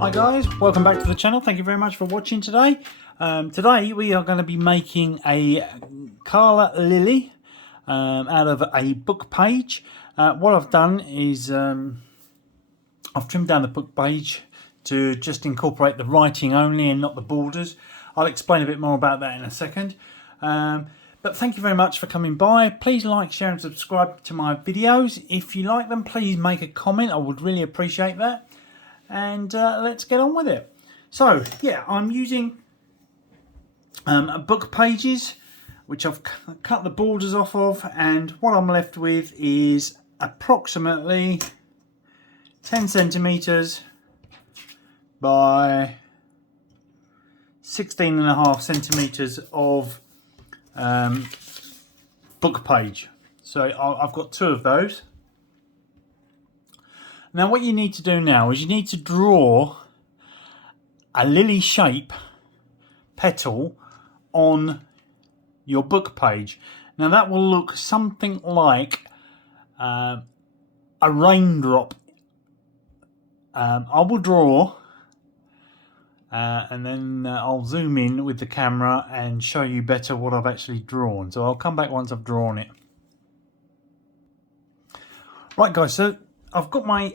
Hi guys, welcome back to the channel. Thank you very much for watching today. Today we are going to be making a Calla Lilly out of a book page. What I've done is I've trimmed down the book page to just incorporate the writing only and not the borders. I'll explain a bit more about that in a second. But thank you very much for coming by. Please like, share and subscribe to my videos. If you like them, please make a comment. I would really appreciate that. And let's get on with it. So yeah, I'm using book pages, which I've cut the borders off of, and what I'm left with is approximately 10 centimeters by 16.5 centimeters of book page. So I've got two of those. Now what you need to do now is you need to draw a lily shape petal on your book page. Now that will look something like a raindrop. I will draw and then I'll zoom in with the camera and show you better what I've actually drawn. So I'll come back once I've drawn it. Right guys, so I've got my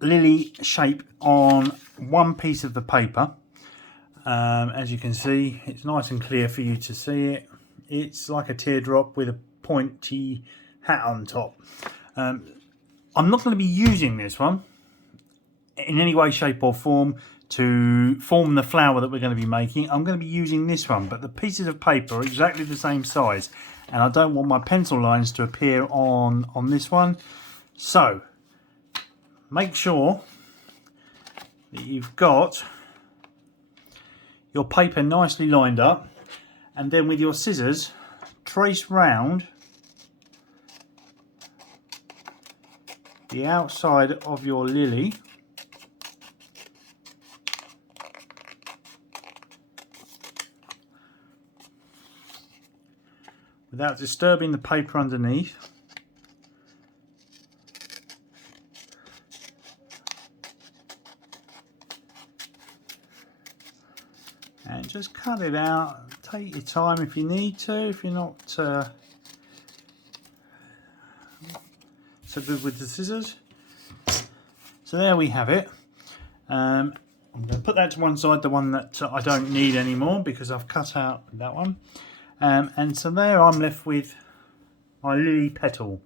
lily shape on one piece of the paper. As you can see, it's nice and clear for you to see it. It's like a teardrop with a pointy hat on top. I'm not going to be using this one in any way, shape or form to form the flower that we're going to be making. I'm going to be using this one, but the pieces of paper are exactly the same size, and I don't want my pencil lines to appear on this one. So make sure that you've got your paper nicely lined up, and then with your scissors trace round the outside of your lily without disturbing the paper underneath. And just cut it out. Take your time if you need to, if you're not so good with the scissors. So there we have it. I'm going to put that to one side, the one that I don't need anymore because I've cut out that one. And so there I'm left with my lily petal.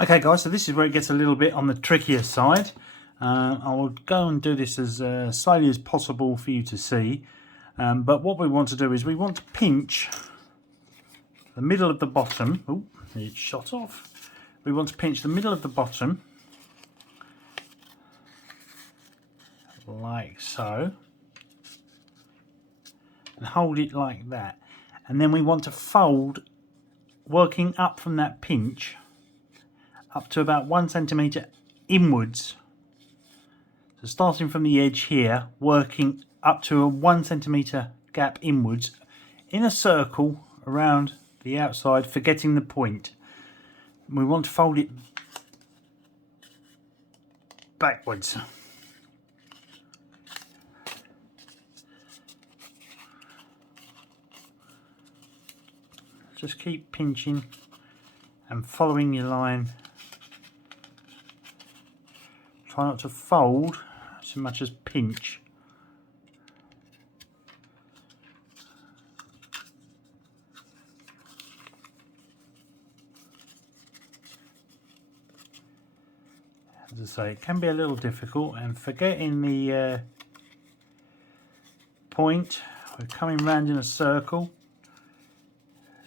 Okay guys, so this is where it gets a little bit on the trickier side. I will go and do this as slowly as possible for you to see, but what we want to do is we want to pinch the middle of the bottom. Oh, it's shot off. We want to pinch the middle of the bottom like so and hold it like that, and then we want to fold, working up from that pinch up to about 1 centimeter inwards. So starting from the edge here, working up to a 1 centimeter gap inwards in a circle around the outside, forgetting the point. We want to fold it backwards. Just keep pinching and following your line. Try not to fold so much as pinch. As I say, it can be a little difficult, and forgetting the point, we're coming round in a circle.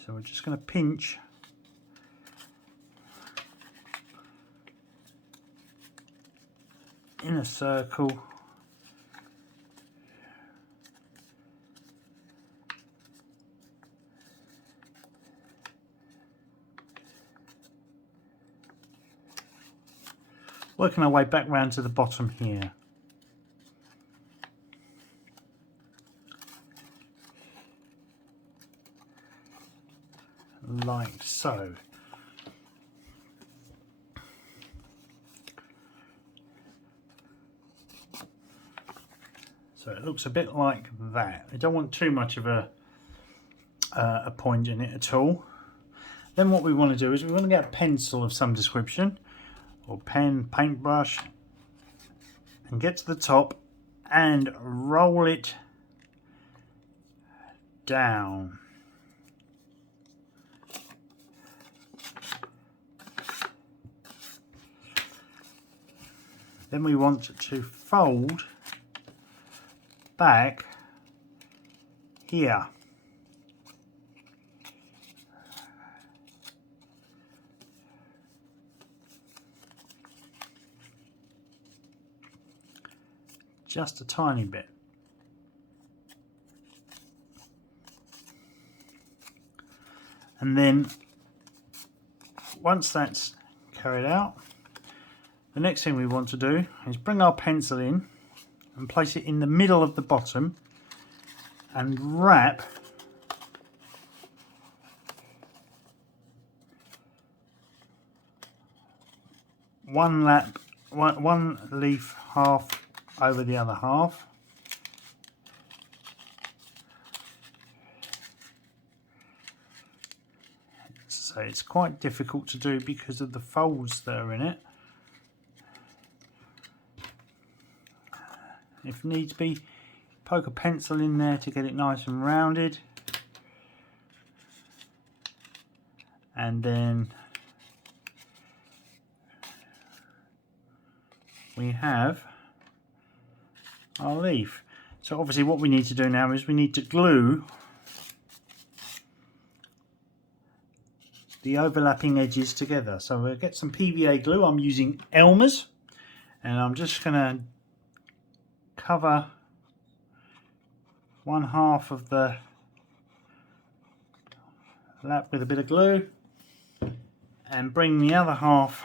So we're just going to pinch in a circle working our way back round to the bottom here. Like so. So it looks a bit like that. I don't want too much of a point in it at all. Then what we want to do is we want to get a pencil of some description, or pen, paintbrush, and get to the top and roll it down. Then we want to fold back here. Just a tiny bit. And then once that's carried out, the next thing we want to do is bring our pencil in and place it in the middle of the bottom and wrap one leaf half over the other half. So it's quite difficult to do because of the folds that are in it. If needs be, poke a pencil in there to get it nice and rounded, and then we have our leaf. So obviously what we need to do now is we need to glue the overlapping edges together. So we'll get some PVA glue. I'm using Elmer's, and I'm just going to cover one half of the lap with a bit of glue and bring the other half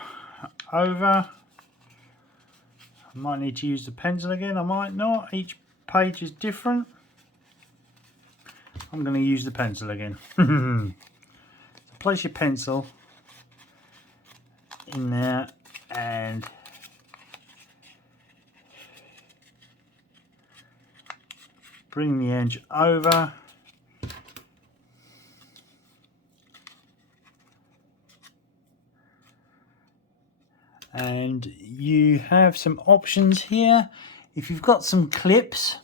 over. I might need to use the pencil again, I might not. Each page is different. I'm going to use the pencil again. So place your pencil in there and bring the edge over. And you have some options here. If you've got some clips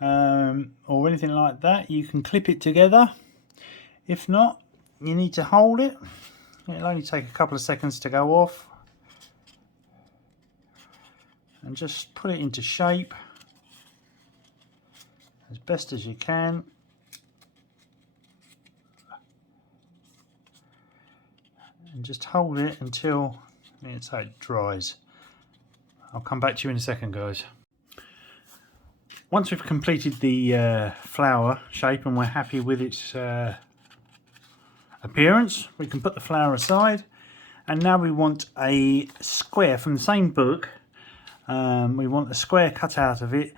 or anything like that, you can clip it together. If not, you need to hold it. It'll only take a couple of seconds to go off. And just put it into shape as best as you can. And just hold it until it dries. I'll come back to you in a second, guys. Once we've completed the flower shape and we're happy with its appearance, we can put the flower aside, and now we want a square from the same book. We want a square cut out of it,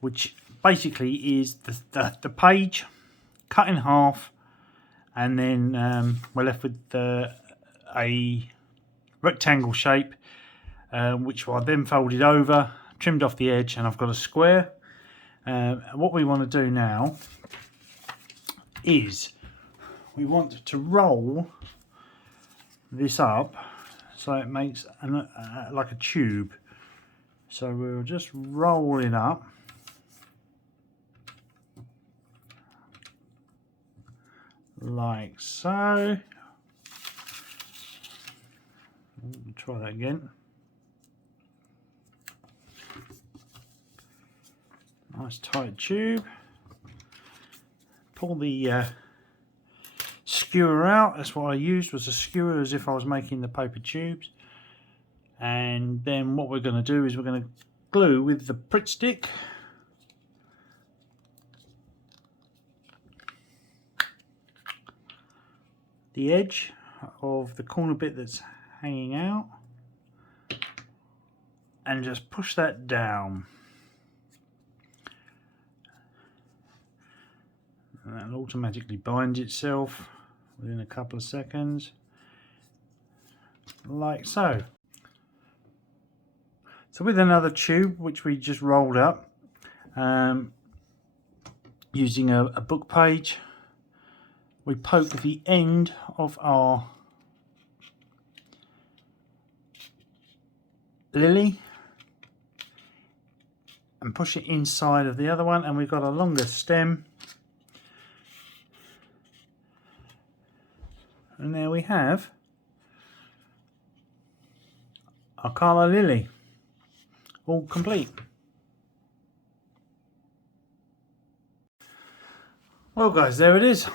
which basically is the page cut in half, and then we're left with a rectangle shape, which I then folded over, trimmed off the edge, and I've got a square. What we want to do now is we want to roll this up so it makes like a tube. So we'll just roll it up like so. Try that again. Nice tight tube. Pull the skewer out. That's what I used, was a skewer, as if I was making the paper tubes. And then what we're going to do is we're going to glue with the Pritt stick the edge of the corner bit that's hanging out and just push that down. And that'll automatically bind itself within a couple of seconds, like so. So with another tube which we just rolled up, using a book page, we poke the end of our lily and push it inside of the other one, and we've got a longer stem. And there we have our Calla Lilly, all complete. Well guys, there it is.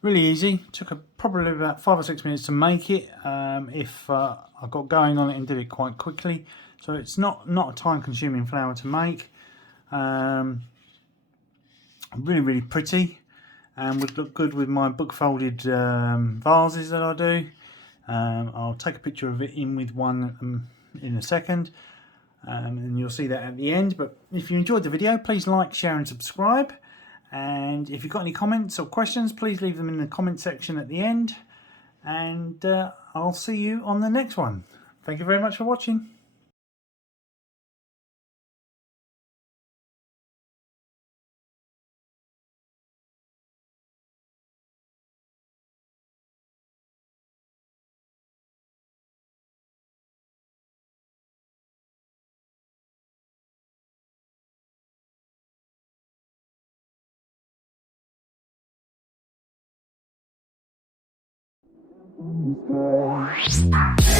Really easy. Took probably about 5 or 6 minutes to make it. If I got going on it and did it quite quickly, so it's not a time-consuming flower to make. Really pretty, and would look good with my book folded vases that I do. I'll take a picture of it in with one in a second, and you'll see that at the end. But if you enjoyed the video, please like, share and subscribe. And if you've got any comments or questions, please leave them in the comment section at the end. And I'll see you on the next one. Thank you very much for watching. Good.